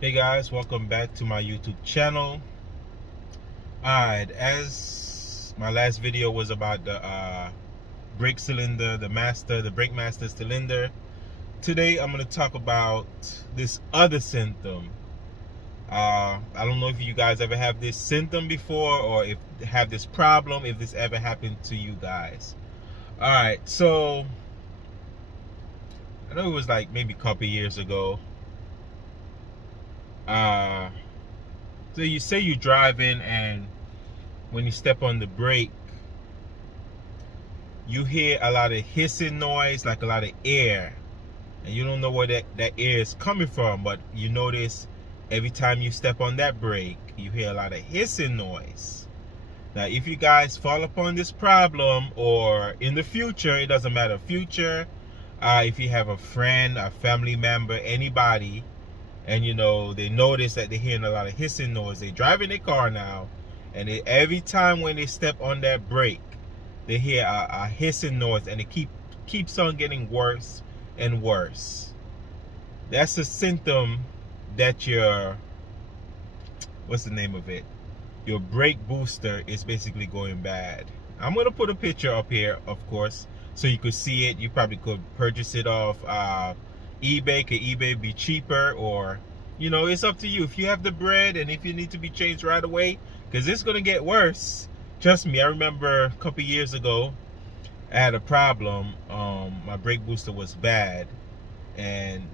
Hey guys, welcome back to my YouTube channel. Alright, as my last video was about the brake cylinder, the brake master cylinder, today I'm going to talk about this other symptom. I don't know if you guys ever have this symptom before, or if have this problem, if this ever happened to you guys. Alright, so I know it was like maybe a couple years ago. So you say you're driving, and when you step on the brake, you hear a lot of hissing noise, like a lot of air, and you don't know where that air is coming from, but you notice every time you step on that brake, you hear a lot of hissing noise. Now, if you guys fall upon this problem, or in the future, it doesn't matter, future, if you have a friend, a family member, anybody, and you know they notice that they're hearing a lot of hissing noise, they drive in their car now, and every time when they step on that brake, they hear a hissing noise, and it keeps on getting worse and worse. That's a symptom that your, what's the name of it, your brake booster is basically going bad. I'm gonna put a picture up here, of course, so you could see it. You probably could purchase it off eBay. Could eBay be cheaper? Or, you know, it's up to you if you have the bread and if you need to be changed right away, because it's gonna get worse. Trust me, I remember a couple years ago I had a problem. My brake booster was bad, and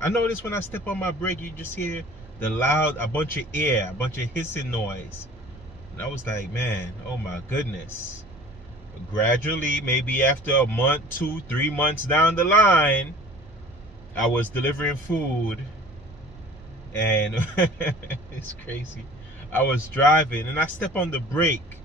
I noticed when I step on my brake, you just hear a bunch of air, a bunch of hissing noise. And I was like, man, oh my goodness. But gradually, maybe after a month, 2, 3 months down the line, I was delivering food, and it's crazy. I was driving and I step on the brake,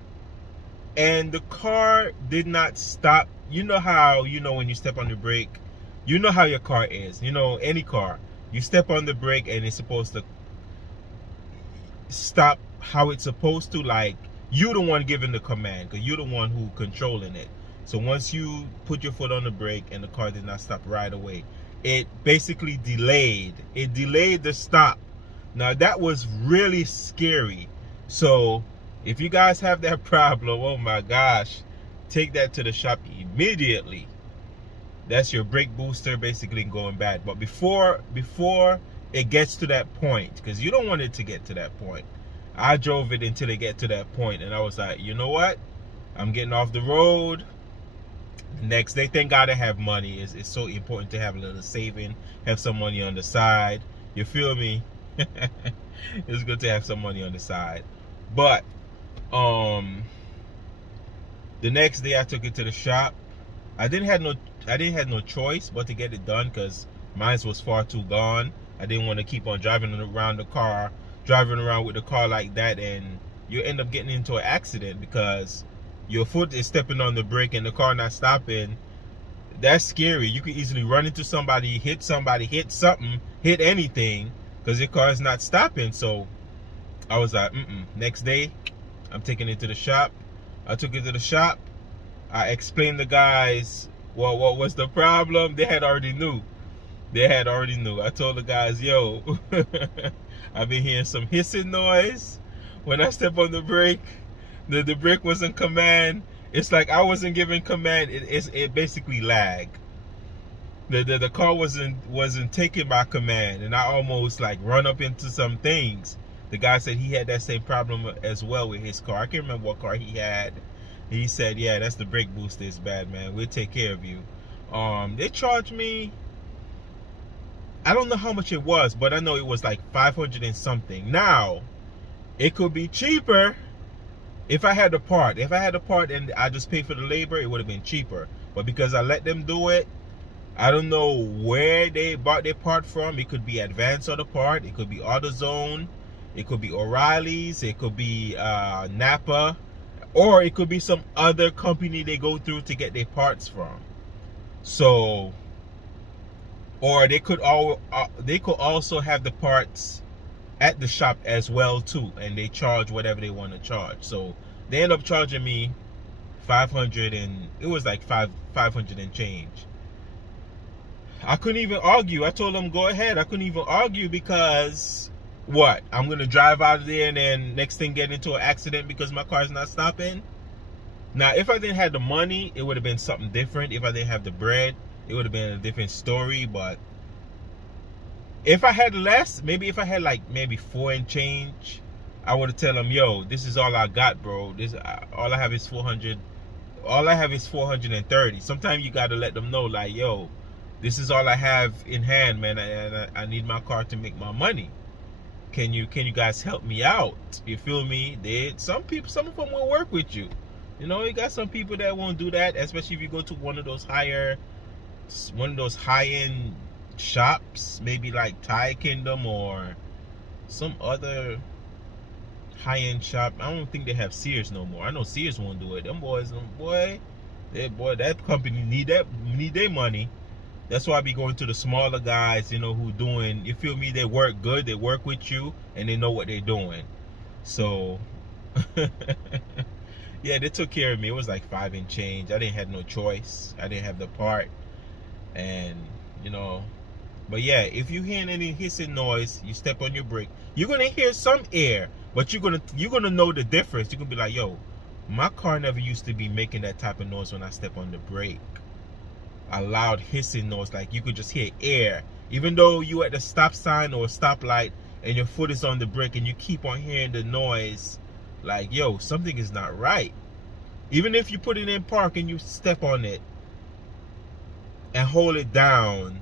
and the car did not stop. You know how, when you step on the brake, you know how your car is. Any car, you step on the brake and it's supposed to stop how it's supposed to. Like, you're the one giving the command, because you're the one who controlling it. So once you put your foot on the brake and the car did not stop right away, it basically delayed the stop. Now that was really scary. So if you guys have that problem, oh my gosh, take that to the shop immediately. That's your brake booster basically going bad. But before it gets to that point, because you don't want it to get to that point, I drove it until it get to that point, and I was like, you know what, I'm getting off the road. Next day, thank God I have money. It's so important to have a little saving, have some money on the side. You feel me? It's good to have some money on the side. But the next day I took it to the shop. I didn't have no choice but to get it done, because mine was far too gone. I didn't want to keep on driving around with the car like that, and you end up getting into an accident because your foot is stepping on the brake and the car not stopping. That's scary. You could easily run into somebody, hit something, hit anything, because your car is not stopping. So I was like, next day I'm taking it to the shop. I took it to the shop. I explained the guys what was the problem. They had already knew. I told the guys, yo, I've been hearing some hissing noise when I step on the brake. The brake wasn't command. It's like I wasn't giving command. It basically lagged. The car wasn't taking my command, and I almost like run up into some things. The guy said he had that same problem as well with his car. I can't remember what car he had. He said, yeah, that's the brake booster is bad, man. We'll take care of you. They charged me, I don't know how much it was, but I know it was like 500 and something. Now, it could be cheaper if I had the part. If I had the part and I just paid for the labor, it would have been cheaper. But because I let them do it, I don't know where they bought their part from. It could be Advance Auto Part, it could be AutoZone, it could be O'Reilly's, it could be Napa, or it could be some other company they go through to get their parts from. So, or they could also have the parts at the shop as well too, and they charge whatever they want to charge. So they end up charging me 500, and it was like 500 and change. I couldn't even argue. I told them go ahead. I couldn't even argue because what? I'm gonna drive out of there and then next thing get into an accident because my car's not stopping? Now, if I didn't have the money, it would have been something different. If I didn't have the bread, it would have been a different story. But if I had less, maybe if I had like maybe 4 and change, I would have tell them, yo, this is all I got, bro. This all I have is 400. All I have is 430. Sometimes you gotta let them know, like, yo, this is all I have in hand, man. I need my car to make my money. Can you guys help me out? You feel me? Some of them will work with you. You know, you got some people that won't do that, especially if you go to one of those high-end shops, maybe like Thai Kingdom or some other high-end shop. I don't think they have Sears no more. I know Sears won't do it. Them boys, that company need their money. That's why I be going to the smaller guys, you know, who doing, you feel me, they work good, they work with you, and they know what they're doing. So, yeah, they took care of me. It was like 5 and change. I didn't have no choice. I didn't have the part. And, you know, but yeah, if you hear any hissing noise, you step on your brake, you're going to hear some air, but you're gonna know the difference. You're going to be like, yo, my car never used to be making that type of noise when I step on the brake. A loud hissing noise, like you could just hear air, even though you at the stop sign or stoplight and your foot is on the brake and you keep on hearing the noise. Like, yo, something is not right. Even if you put it in park and you step on it and hold it down,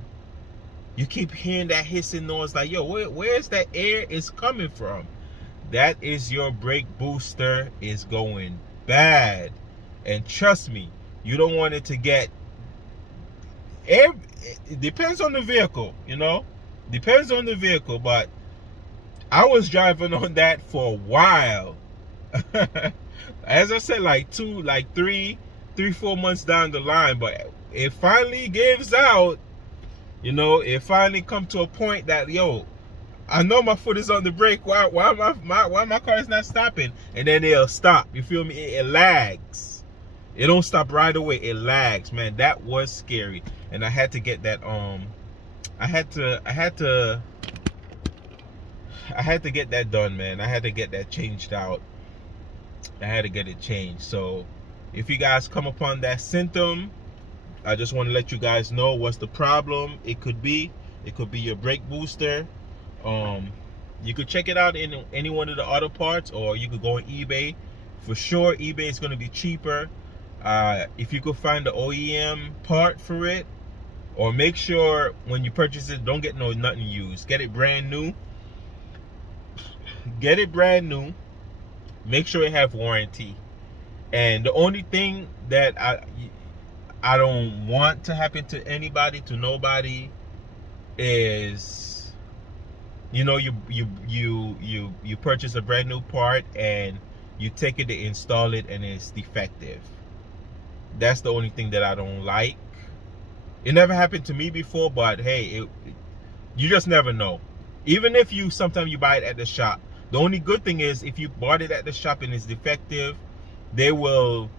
you keep hearing that hissing noise. Like, yo, where's that air is coming from? That is your brake booster is going bad. And trust me, you don't want it to get it depends on the vehicle, you know, depends on the vehicle. But I was driving on that for a while. As I said, like 4 months down the line, but it finally gives out. You know, it finally come to a point that, yo, I know my foot is on the brake. Why my car is not stopping? And then it'll stop. You feel me? It lags. It don't stop right away. It lags, man. That was scary, and I had to get that. I had to get that done, man. I had to get that changed out. I had to get it changed. So, if you guys come upon that symptom, I just want to let you guys know what's the problem. It could be your brake booster. You could check it out in any one of the auto parts, or you could go on eBay. For sure, eBay is going to be cheaper. If you could find the OEM part for it, or make sure when you purchase it, don't get nothing used. Get it brand new. Get it brand new. Make sure it have warranty. And the only thing that I don't want to happen to anybody, to nobody, is, you know, you purchase a brand new part and you take it to install it and it's defective. That's the only thing that I don't like. It never happened to me before, but hey, you just never know. Even if sometimes you buy it at the shop, the only good thing is if you bought it at the shop and it's defective, they won't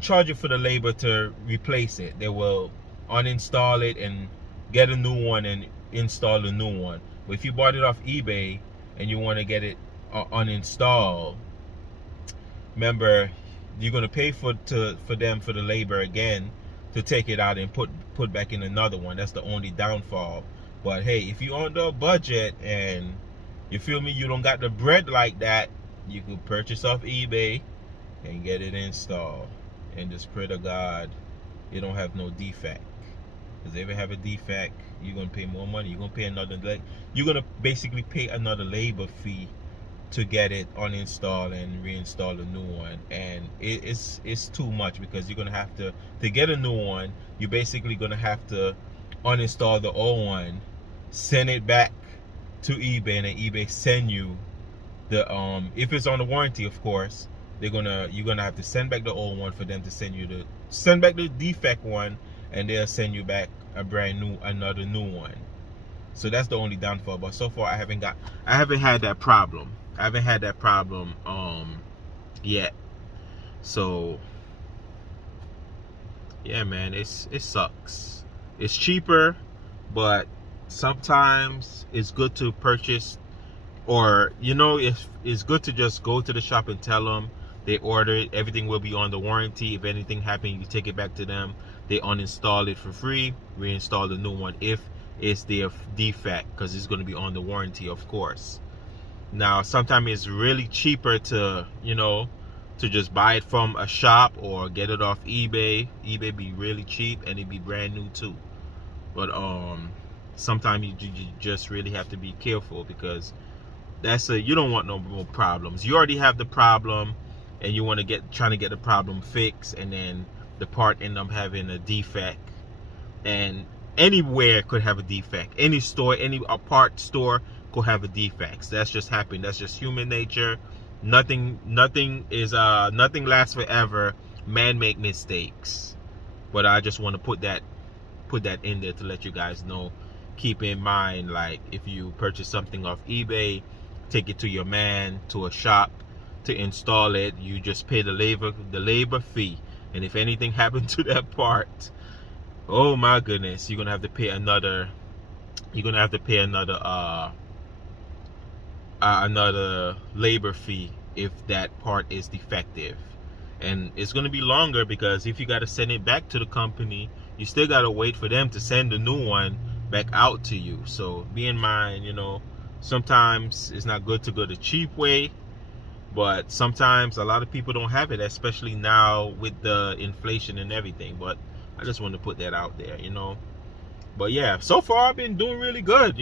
charge you for the labor to replace it. They will uninstall it and get a new one and install a new one. But if you bought it off eBay and you want to get it uninstalled, remember, you're gonna pay for the labor again to take it out and put back in another one. That's the only downfall. But hey, if you're under a budget and you feel me, you don't got the bread like that, you could purchase off eBay and get it installed, and just pray to God you don't have no defect. Because if you have a defect, you're gonna pay more money. You're gonna basically pay another labor fee to get it uninstalled and reinstall a new one, and it's too much, because you're gonna have to get a new one. You're basically gonna have to uninstall the old one, send it back to eBay, and then eBay send you the if it's on the warranty, of course, you're gonna have to send back the old one for them to send back the defect one, and they'll send you back another new one. So that's the only downfall. But so far I haven't had that problem. I haven't had that problem yet. So yeah, man, it sucks. It's cheaper, but sometimes it's good to purchase, or if it's good to just go to the shop and tell them they order it, everything will be on the warranty. If anything happens, you take it back to them, they uninstall it for free, reinstall the new one if it's their defect, because it's going to be on the warranty, of course. Now sometimes it's really cheaper to to just buy it from a shop or get it off eBay. eBay be really cheap and it be brand new too. But sometimes you just really have to be careful, because you don't want no more problems. You already have the problem and you want to trying to get the problem fixed, and then the part end up having a defect. And anywhere could have a defect. Any store, any part store could have a defect. That's just happened. That's just human nature. Nothing lasts forever. Man make mistakes. But I just want to put that in there to let you guys know. Keep in mind, like, if you purchase something off eBay, take it to your man, to a shop to install it. You just pay the labor fee, and if anything happened to that part, oh my goodness, you're gonna have to pay another another labor fee if that part is defective. And it's going to be longer, because if you got to send it back to the company, you still got to wait for them to send the new one back out to you. So be in mind, sometimes it's not good to go the cheap way, but sometimes a lot of people don't have it, especially now with the inflation and everything. But I just want to put that out there, But yeah, so far I've been doing really good,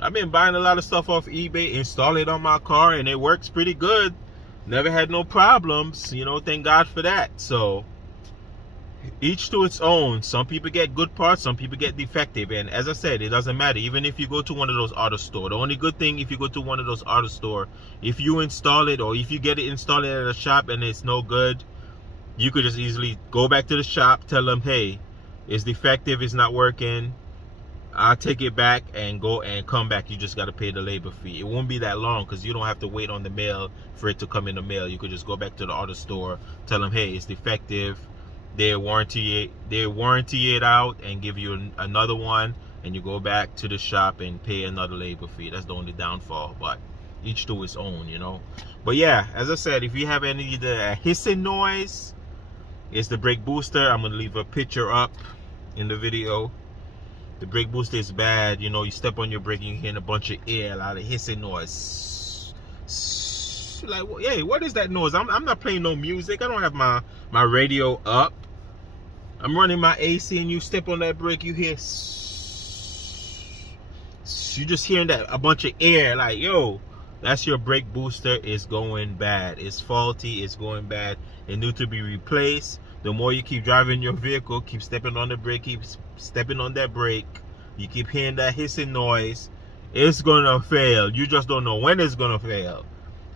I've been buying a lot of stuff off eBay, install it on my car, and it works pretty good. Never had no problems, thank God for that. So each to its own. Some people get good parts, some people get defective, and as I said, it doesn't matter. Even if you go to one of those auto store, the only good thing, if you go to one of those auto store, if you install it, or if you get it installed at a shop and it's no good, you could just easily go back to the shop, tell them, hey, it's defective, it's not working, I'll take it back, and go and come back. You just got to pay the labor fee. It won't be that long, because you don't have to wait on the mail for it to come in the mail. You could just go back to the auto store, tell them, hey, it's defective. They warranty it out and give you another one, and you go back to the shop and pay another labor fee. That's the only downfall, but each to its own, But yeah, as I said, if you have any of the hissing noise, it's the brake booster. I'm gonna leave a picture up in the video. The brake booster is bad. You step on your brake, you hear a bunch of air, a lot of hissing noise. Like, hey, what is that noise? I'm not playing no music. I don't have my radio up. I'm running my AC, and you step on that brake, you hear, you just hearing that a bunch of air. Like, yo, that's your brake booster is going bad. It's faulty. It's going bad. It needs to be replaced. The more you keep driving your vehicle, keep stepping on the brake, keep stepping on that brake, you keep hearing that hissing noise, it's gonna fail. You just don't know when it's gonna fail.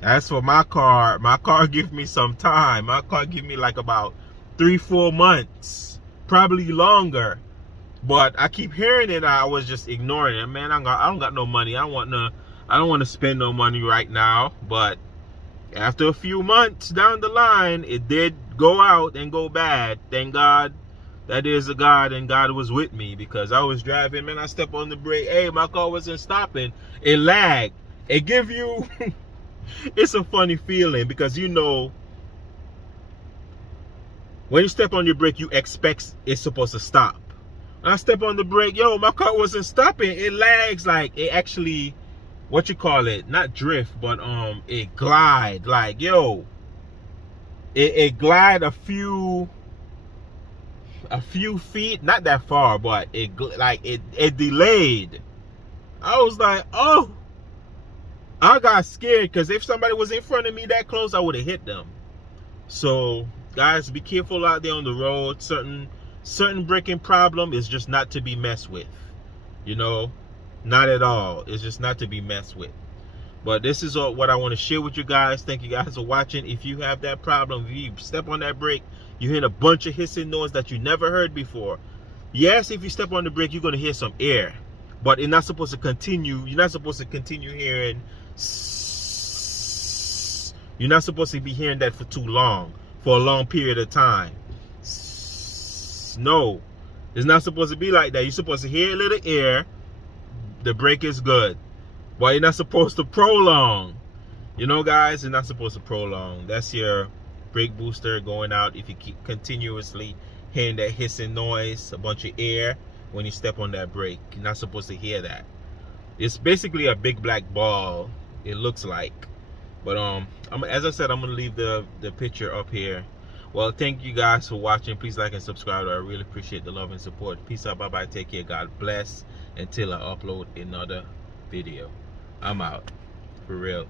As for my car give me some time. My car give me like about 3-4 months, probably longer. But I keep hearing it. I was just ignoring it. Man, I don't got no money. I don't want to spend no money right now. But after a few months down the line, it did go out and go bad. Thank God that is a God, and God was with me, because I was driving, man, I stepped on the brake, hey, my car wasn't stopping. It lagged. It give you it's a funny feeling, because when you step on your brake, you expect it's supposed to stop. When I step on the brake, yo, my car wasn't stopping. It lags, like it actually, what you call it, not drift, but it glide. Like, yo, it glide a few feet, not that far, but it delayed. I was like, oh, I got scared, because if somebody was in front of me that close, I would have hit them. So guys, be careful out there on the road. Certain braking problem is just not to be messed with, not at all. It's just not to be messed with. But this is what I want to share with you guys. Thank you guys for watching. If you have that problem, if you step on that brake, you hear a bunch of hissing noise that you never heard before. Yes, if you step on the brake, you're going to hear some air, but it's not supposed to continue. You're not supposed to continue hearing. You're not supposed to be hearing that for too long, for a long period of time. No, it's not supposed to be like that. You're supposed to hear a little air, the brake is good, but you're not supposed to prolong. You know, guys, you're not supposed to prolong. That's your brake booster going out. If you keep continuously hearing that hissing noise, a bunch of air when you step on that brake, you're not supposed to hear that. It's basically a big black ball, it looks like. But as I said, I'm gonna leave the picture up here. Well, thank you guys for watching. Please like and subscribe. I really appreciate the love and support. Peace out. Bye bye. Take care. God bless. Until I upload another video, I'm out. For real.